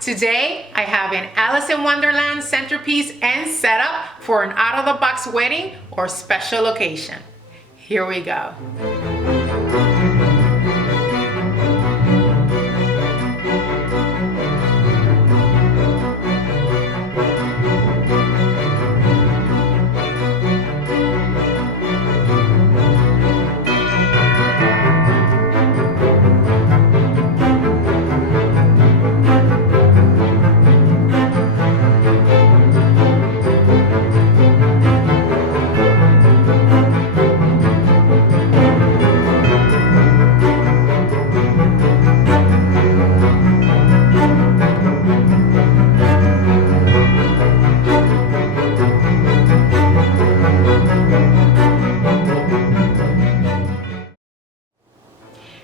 Today, I have an Alice in Wonderland centerpiece and setup for an out-of-the-box wedding or special occasion. Here we go.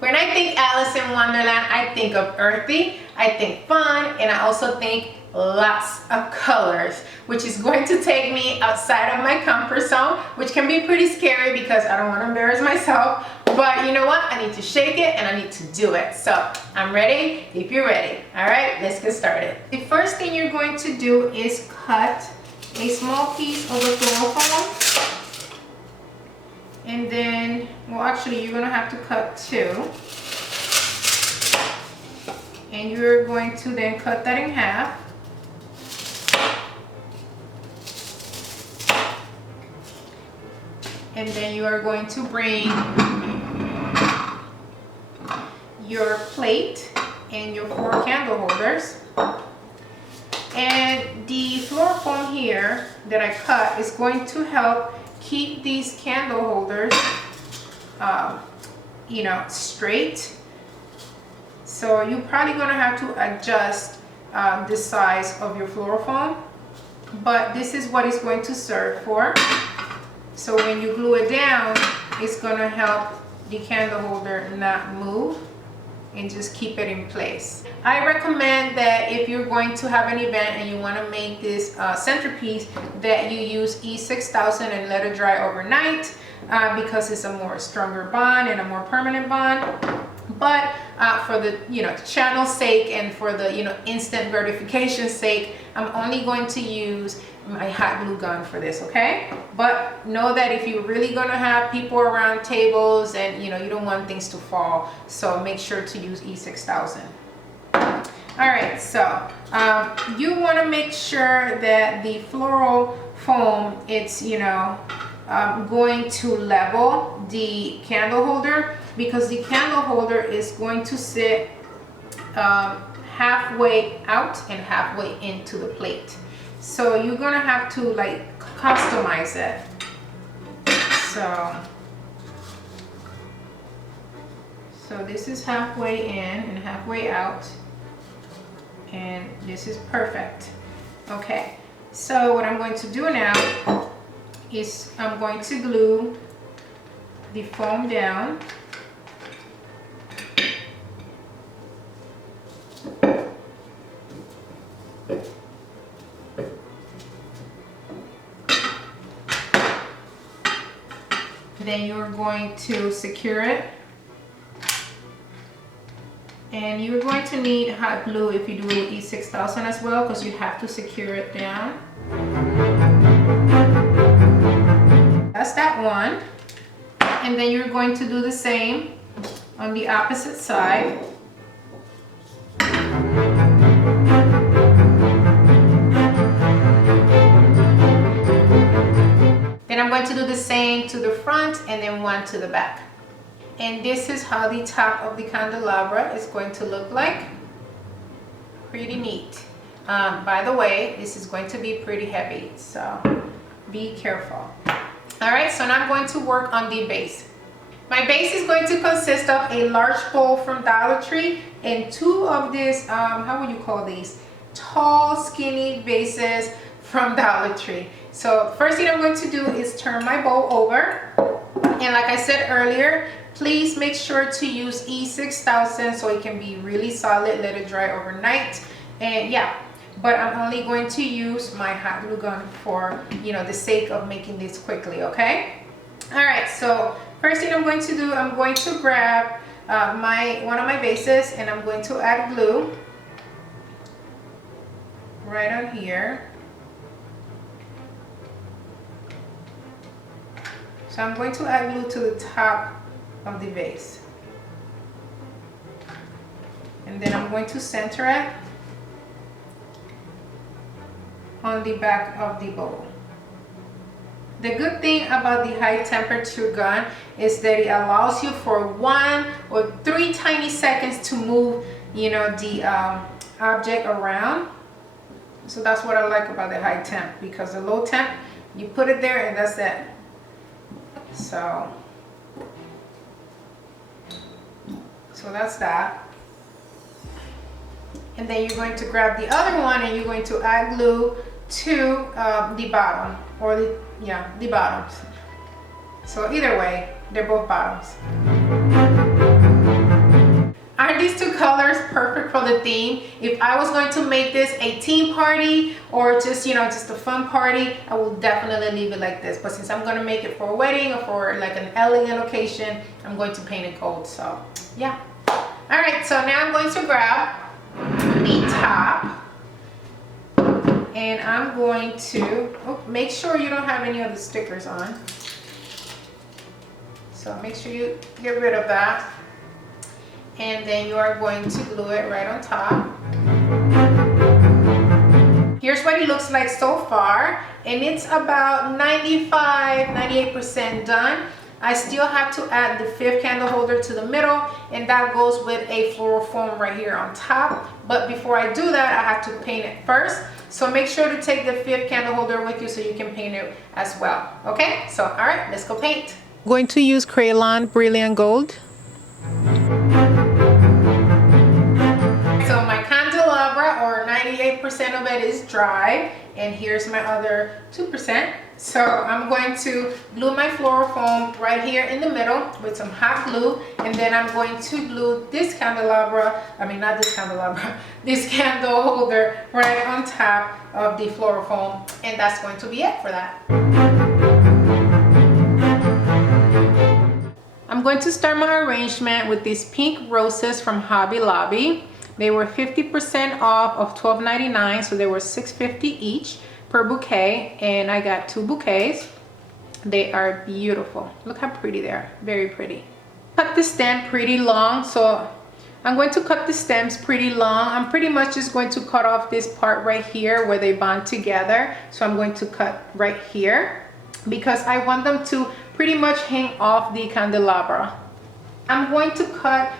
When I think Alice in Wonderland, I think of earthy, I think fun, and I also think lots of colors, which is going to take me outside of my comfort zone, which can be pretty scary because I don't want to embarrass myself. But you know what? I need to shake it and I need to do it. So I'm ready if you're ready. All right, let's get started. The first thing you're going to do is cut a small piece of the floral foam. And then, well, actually, you're gonna have to cut two. And you're going to then cut that in half. And then you are going to bring your plate and your 4 candle holders. And the floral foam here that I cut is going to help keep these candle holders straight. So you're probably going to have to adjust the size of your floral foam, but this is what it's going to serve for. So when you glue it down, it's going to help the candle holder not move and just keep it in place. I recommend that if you're going to have an event and you want to make this centerpiece, that you use E6000 and let it dry overnight because it's a more stronger bond and a more permanent bond. But for the channel's sake and for the instant gratification sake, I'm only going to use my hot glue gun for this, okay? But know that if you're really gonna have people around tables and you don't want things to fall, so make sure to use E6000. All right, so you want to make sure that the floral foam, it's going to level the candle holder, because the candle holder is going to sit halfway out and halfway into the plate. So you're gonna have to customize it. So this is halfway in and halfway out, and this is perfect. Okay, so what I'm going to do now is I'm going to glue the foam down. Then you're going to secure it, and you're going to need hot glue if you do E6000 as well, because you have to secure it down. That's that one. And then you're going to do the same on the opposite side. Then I'm going to do the same to the front and then one to the back. And this is how the top of the candelabra is going to look like. Pretty neat. By the way, this is going to be pretty heavy, so be careful. All right, so now I'm going to work on the base. My base is going to consist of a large bowl from Dollar Tree and 2 of these, how would you call these? Tall, skinny vases from Dollar Tree. So first thing I'm going to do is turn my bowl over. And like I said earlier, please make sure to use E6000 so it can be really solid. Let it dry overnight. And yeah, but I'm only going to use my hot glue gun for the sake of making this quickly, okay? All right, so first thing I'm going to do, I'm going to grab one of my bases and I'm going to add glue. right on here. So I'm going to add glue to the top of the vase. And then I'm going to center it on the back of the bowl. The good thing about the high temperature gun is that it allows you for 1 or 3 tiny seconds to move, you know, the object around. So that's what I like about the high temp, because the low temp, you put it there and that's it. So that's that. And then you're going to grab the other one and you're going to add glue to the bottom, or the bottoms. So either way, they're both bottoms. Are these two colors perfect for the theme? If I was going to make this a team party or just, you know, just a fun party, I will definitely leave it like this. But since I'm going to make it for a wedding or for like an elegant occasion, I'm going to paint it gold. So yeah. All right, so now I'm going to grab the top. And I'm going to make sure you don't have any of the stickers on. So make sure you get rid of that. And then you are going to glue it right on top. Here's what it looks like so far. And it's about 95–98% done. I still have to add the 5th candle holder to the middle, and that goes with a floral foam right here on top. But before I do that, I have to paint it first. So make sure to take the 5th candle holder with you so you can paint it as well. Okay, so all right, let's go paint. I'm going to use Crayon Brilliant Gold. So my candelabra, or 98% of it, is dry, and here's my other 2%. So I'm going to glue my floral foam right here in the middle with some hot glue, and then I'm going to glue this candelabra, this candle holder right on top of the floral foam, and that's going to be it for that. I'm going to start my arrangement with these pink roses from Hobby Lobby. They were 50% off of $12.99, so they were $6.50 each per bouquet, and I got 2 bouquets. They are beautiful. Look how pretty they are. Very pretty. Cut the stem pretty long, so I'm going to cut the stems pretty long. I'm pretty much just going to cut off this part right here where they bond together. So I'm going to cut right here because I want them to pretty much hang off the candelabra. I'm going to cut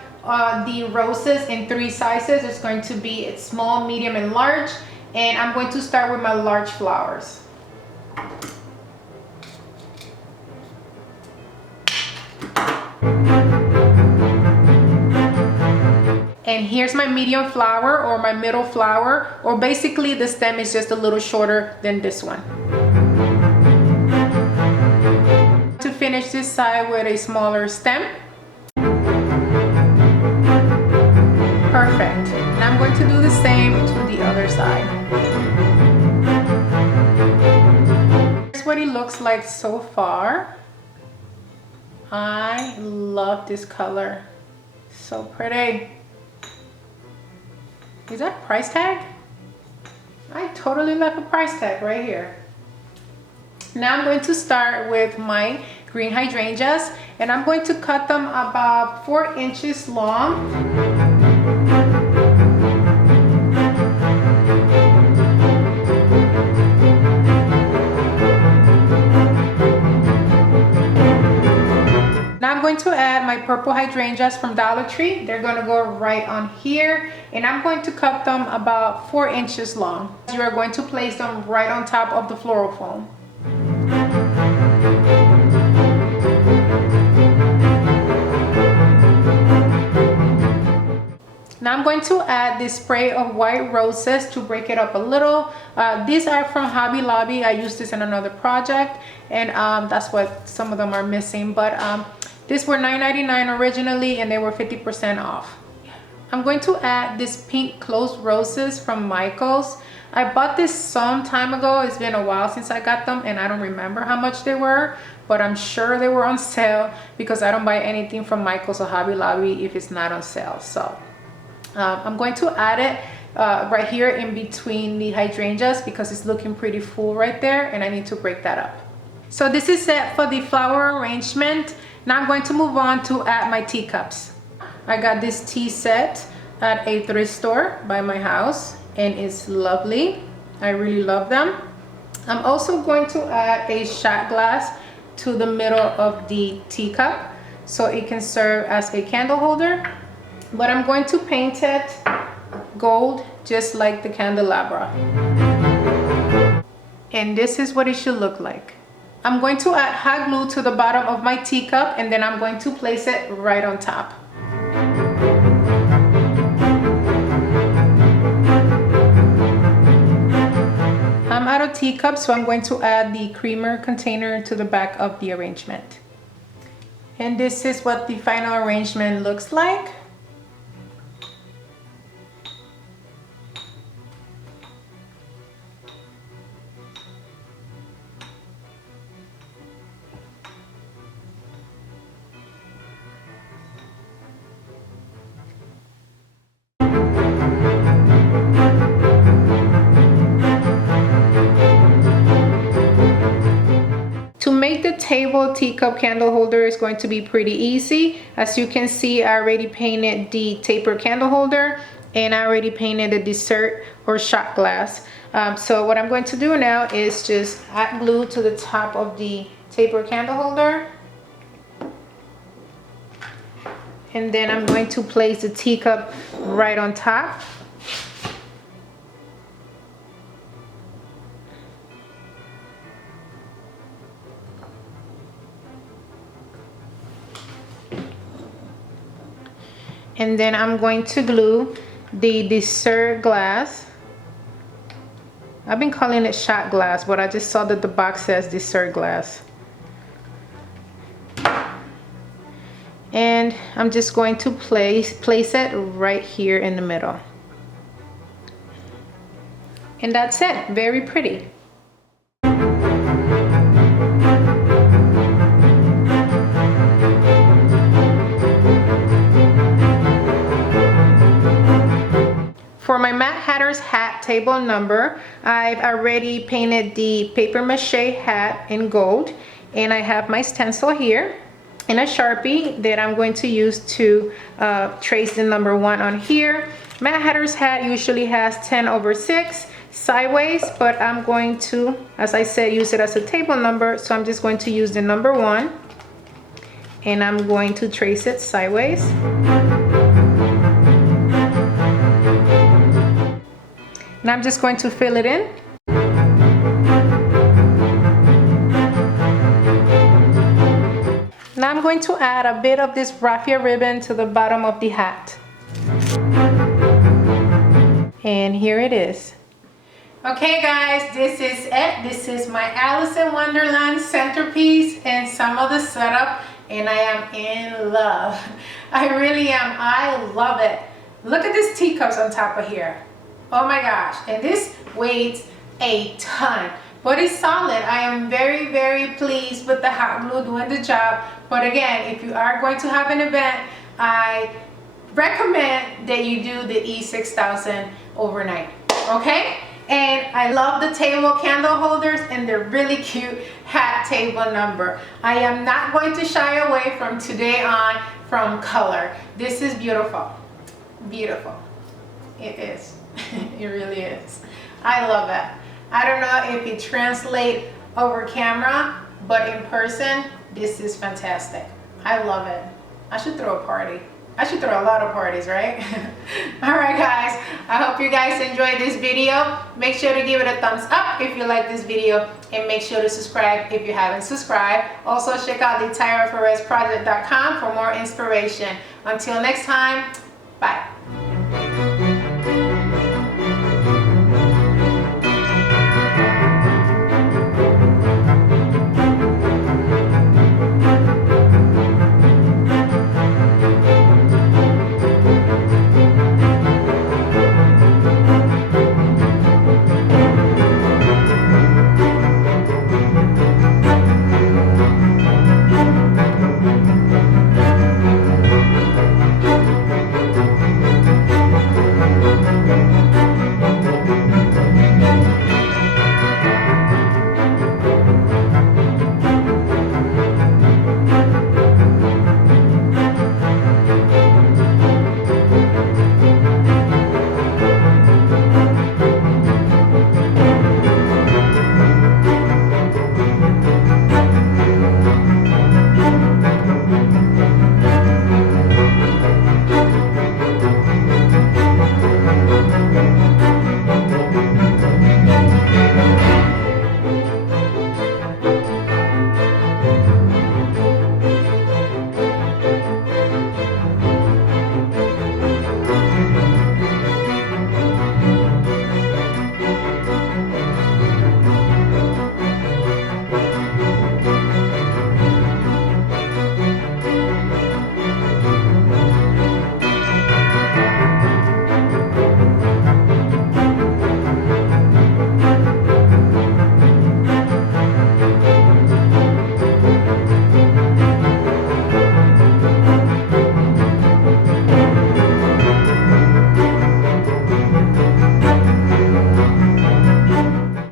the roses in 3 sizes. It's going to be small, medium, and large. And I'm going to start with my large flowers. And here's my medium flower, or my middle flower, or basically the stem is just a little shorter than this one. To finish this side with a smaller stem. Perfect. And I'm going to do the same to the other side. Here's what it looks like so far. I love this color. So pretty. Is that a price tag? I totally left a price tag right here. Now I'm going to start with my green hydrangeas, and I'm going to cut them about 4 inches long. Now I'm going to add my purple hydrangeas from Dollar Tree. They're going to go right on here, and I'm going to cut them about 4 inches long. You are going to place them right on top of the floral foam. Now I'm going to add this spray of white roses to break it up a little. These are from Hobby Lobby. I used this in another project, and that's what some of them are missing. But these were $9.99 originally, and they were 50% off. I'm going to add this pink closed roses from Michaels. I bought this some time ago. It's been a while since I got them, and I don't remember how much they were, but I'm sure they were on sale because I don't buy anything from Michaels or Hobby Lobby if it's not on sale. So I'm going to add it right here in between the hydrangeas because it's looking pretty full right there, and I need to break that up. So this is it for the flower arrangement. Now I'm going to move on to add my teacups. I got this tea set at a thrift store by my house, and it's lovely. I really love them. I'm also going to add a shot glass to the middle of the teacup so it can serve as a candle holder, but I'm going to paint it gold just like the candelabra. And this is what it should look like. I'm going to add hot glue to the bottom of my teacup, and then I'm going to place it right on top. I'm out of teacups, so I'm going to add the creamer container to the back of the arrangement. And this is what the final arrangement looks like. To make the table teacup candle holder is going to be pretty easy. As you can see, I already painted the taper candle holder, and I already painted the dessert or shot glass. So what I'm going to do now is just add glue to the top of the taper candle holder. And then I'm going to place the teacup right on top. And then I'm going to glue the dessert glass. I've been calling it shot glass, but I just saw that the box says dessert glass. And I'm just going to place it right here in the middle. And that's it, very pretty. For my Mad Hatter's hat table number, I've already painted the paper mache hat in gold, and I have my stencil here and a Sharpie that I'm going to use to trace the number 1 on here. Mad Hatter's hat usually has 10/6 sideways, but I'm going to, as I said, use it as a table number, so I'm just going to use the number 1, and I'm going to trace it sideways. And I'm just going to fill it in. Now I'm going to add a bit of this raffia ribbon to the bottom of the hat. And here it is. Okay guys, this is it. This is my Alice in Wonderland centerpiece and some of the setup, and I am in love. I really am. I love it. Look at these teacups on top of here. Oh my gosh, and this weighs a ton, but it's solid. I am very, very pleased with the hot glue doing the job. But again, if you are going to have an event, I recommend that you do the E6000 overnight, okay? And I love the table candle holders and the really cute hat table number. I am not going to shy away from today on from color. This is beautiful, beautiful. It is. It really is. I love it. I don't know if it translates over camera, but in person, this is fantastic. I love it. I should throw a party. I should throw a lot of parties, right? All right, guys. I hope you guys enjoyed this video. Make sure to give it a thumbs up if you like this video, and make sure to subscribe if you haven't subscribed. Also, check out the TyraForezProject.com for more inspiration. Until next time, bye.